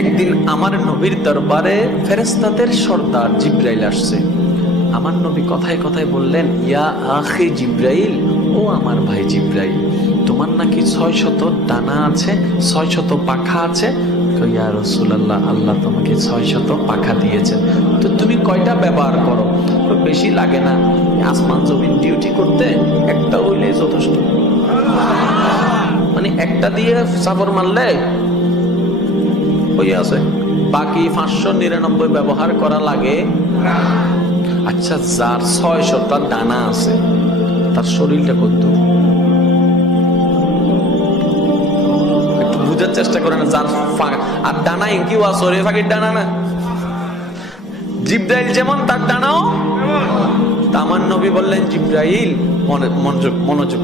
একদিন আমার নবীর দরবারে ফেরেশতাদের সর্দার জিব্রাইল আসছে। আমার নবী কথায় কথায় বললেন, ইয়া আখি জিব্রাইল, ও আমার ভাই জিব্রাইল, তোমার নাকি 600 ডানা আছে, 600 পাখা আছে। ইয়া রাসূলুল্লাহ, আল্লাহ তোমাকে 600 পাখা দিয়েছেন, তো তুমি কয়টা ব্যবহার করো? বেশি লাগে না, আসমান জমিন ডিউটি করতে একটা হইলে যথেষ্ট। মানে একটা দিয়ে চাপড় মারলে হয়ে আছে, বাকি 599 ব্যবহার করা লাগে। আচ্ছা, যার 600টা ডানা আছে তার শরীরটা কত? একটু বুঝার চেষ্টা করেন। যার আর ডানা ইঙ্কিও আছে, ফাঁকির ডানা না। জিব্রাইল যেমন তার ডানাও। আমার নবী বললেন, জিব্রাইল মনোযোগ,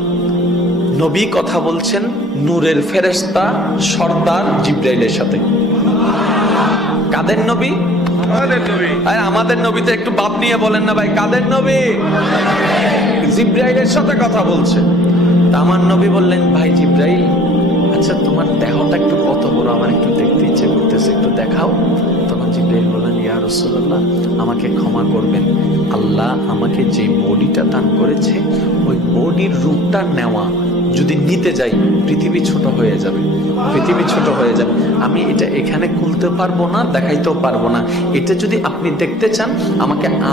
নবী কথা বলছেন নূরের ফেরেশতা সর্দার জিব্রাইলের সাথে। কাদের নবী? আমাদের নবীতে একটু বাপ নিয়ে বলেন না ভাই, কাদের নবী? জিব্রাইলের সাথে কথা বলছে। আমার নবী বললেন, ভাই জিব্রাইল, আচ্ছা তোমার দেহটা একটু কত বড়, আমার একটু দেখতে ইচ্ছে করতেছে, একটু দেখাও। তখন জিব্রাইল বললেন, ইয়া রাসূলুল্লাহ, আমাকে ক্ষমা করবেন, আল্লাহ আমাকে যে বডিটা দান করেছে ওই বডির রূপটা নেওয়া যদি নিতে যাই পৃথিবী ছোট হয়ে যাবে, পৃথিবী ছোট হয়ে যাবে। আমি এটা এখানে খুলতে পারবো না, দেখাইতেও পারবো না। এটা যদি আপনি দেখতে চান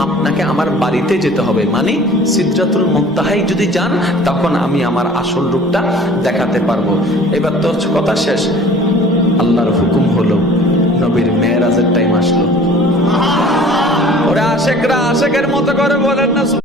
আপনাকে আমার বাড়িতে যেতে হবে, মানে সিদরাতুল মুনতাহায় যদি যান তখন আমি আমার আসল রূপটা দেখাতে পারবো। এবার তো কথা শেষ। আল্লাহর হুকুম হলো, নবীর মেরাজের টাইম আসলো। ওরা আশেকরা আশেকের মতো করে বলেন না।